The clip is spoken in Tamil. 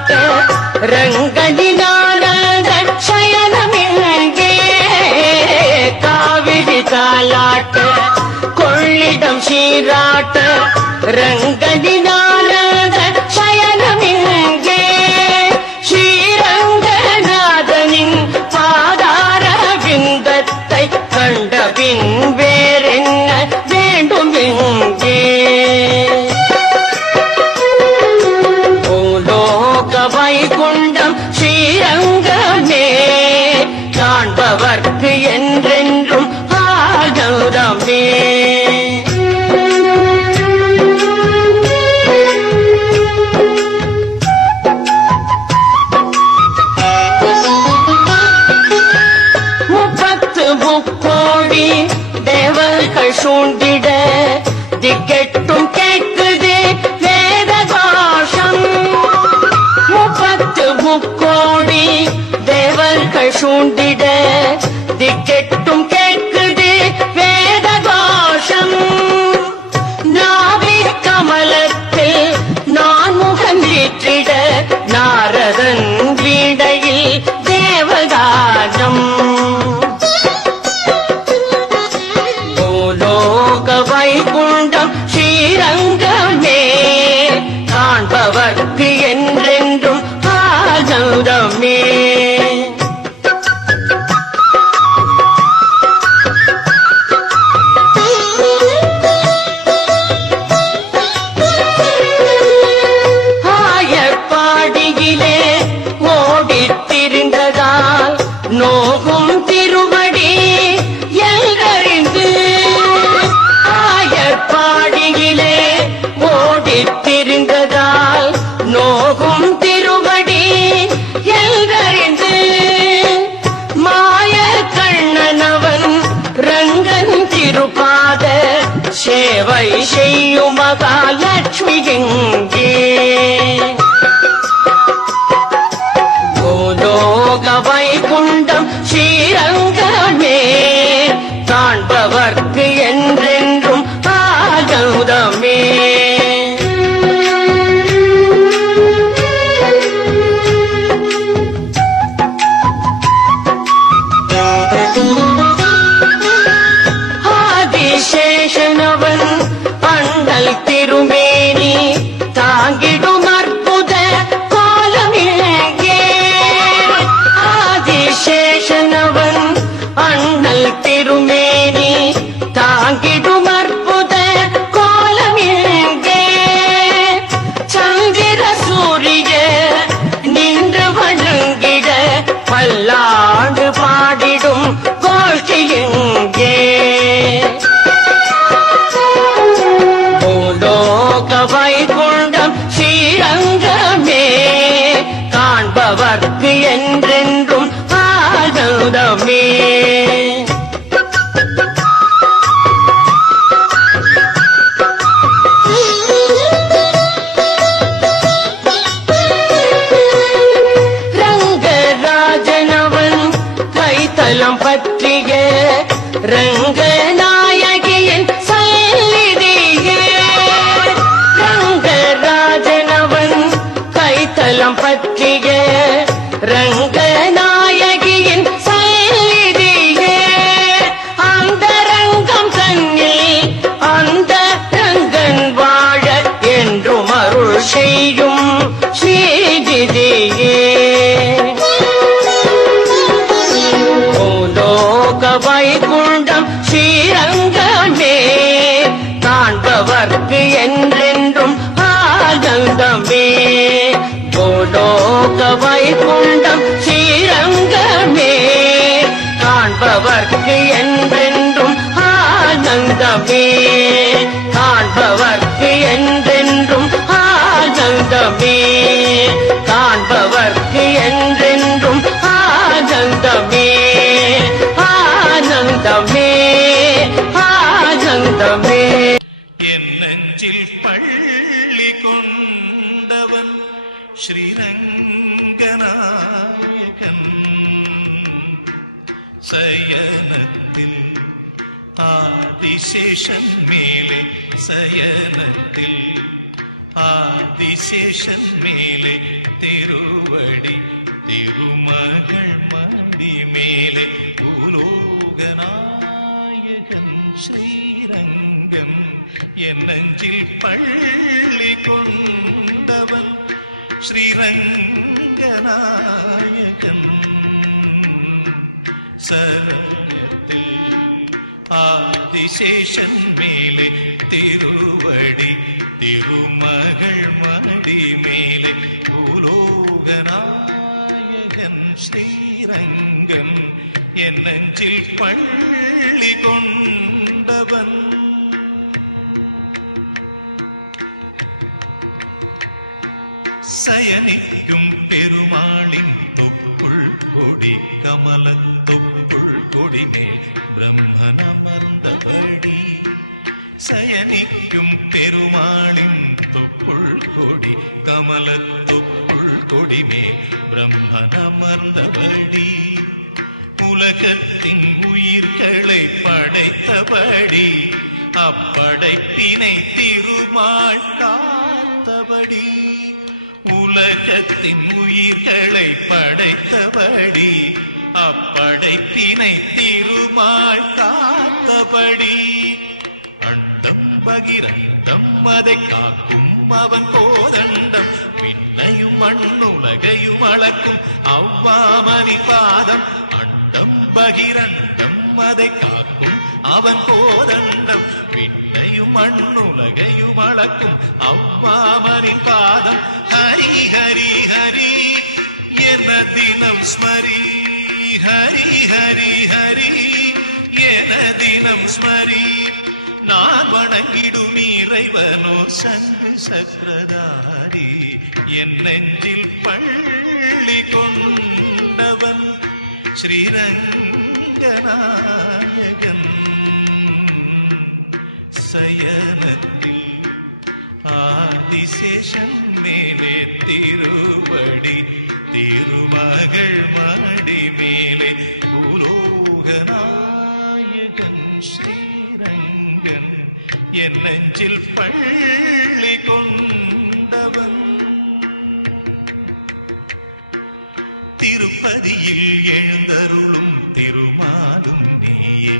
காட்ட ರಂಗಲಿನಾನ ದಕ್ಷಯನ ಮಿಳಗೆ ಕಾವಿಡಿ ತಾಲಾಟ ಕೊಳ್ಳಿಡಂ ಶೀರಾಟ ರಂಗಲಿನಾನ ದಕ್ಷಯನ ಮಿಳಗೆ ಶ್ರೀರಂಗನಾದನಿನ್ ಪಾದಾರ ಬಿಂದத்தை ಕಂಡ பின் வேறு என்று சேவை செய்யும் மகாலட்சுமி எங்கே கோலோக வைகுண்டம் ஸ்ரீ கொண்டம் ஸ்ரீரங்கமே காண்பவர்க்கு என்றென்றும் ஆனந்தமே. சயனத்தில் ஆதிசேஷன் மேலே சயனத்தில் ஆதிசேஷன் மேலே திருவடி திருமகள் மடி மேலே பூலோகநாயகன் ஸ்ரீரங்கம் என் பள்ளி கொண்டவன் ஸ்ரீரங்கநாயகன் சரணத்தில் ஆதிசேஷன் மேலே திருவடி திருமகள் மடி மேலே பூலோகநாயகன் ஸ்ரீரங்கன் என்னஞ்சில் பள்ளி கொண்டவன். சயனிக்கும் பெருமாளின் தொப்புள் கொடி கமலத்தொப்பு தொப்புள் பிரம்மன் அமர்ந்தபடி சயனிக்கும் பெருமாளின் தொப்புள் கொடி கமல தொப்புள் கொடி பிரம்மன் அமர்ந்தபடி உலகத்தின் உயிர்களை படைத்தபடி அப்படைப்பினை திருமாள் காத்தபடி உலகத்தின் உயிர்களை படைத்தபடி அப்படைப்பினை திருமாள் காத்தபடி அண்டம் பகிரண்டம் அதை காக்கும் அவன் கோதண்டம். விண்ணையும் மண்ணுலகையும் அளக்கும் அவ்வாமணி பாதம். அண்டம் பகிரண்டம் அதை காக்கும் அவன் கோதண்டம். பின்னையும் மண்ணுலகையும் அளக்கும் அவ்வாமணி பாதம். ஹரி ஹரி ஹரி என்ன தினம் ஸ்மரி. ஹரி ஹரி ஹரி என தினம் ஸ்மரி நான் வணங்கிடும் இறைவனோ சங்கு சக்கரதாரி என் நெஞ்சில் பள்ளி கொண்டவன் ஸ்ரீரங்கநாயகன் சயனத்தில் ஆதிசேஷன் மேலே திருவடி திருமகள் மடி மேலே பூலோகநாயகன் ஸ்ரீரங்கன் என் நெஞ்சில் பள்ளி கொண்டவன். திருப்பதியில் எழுந்தருளும் திருமாலும் நீயே.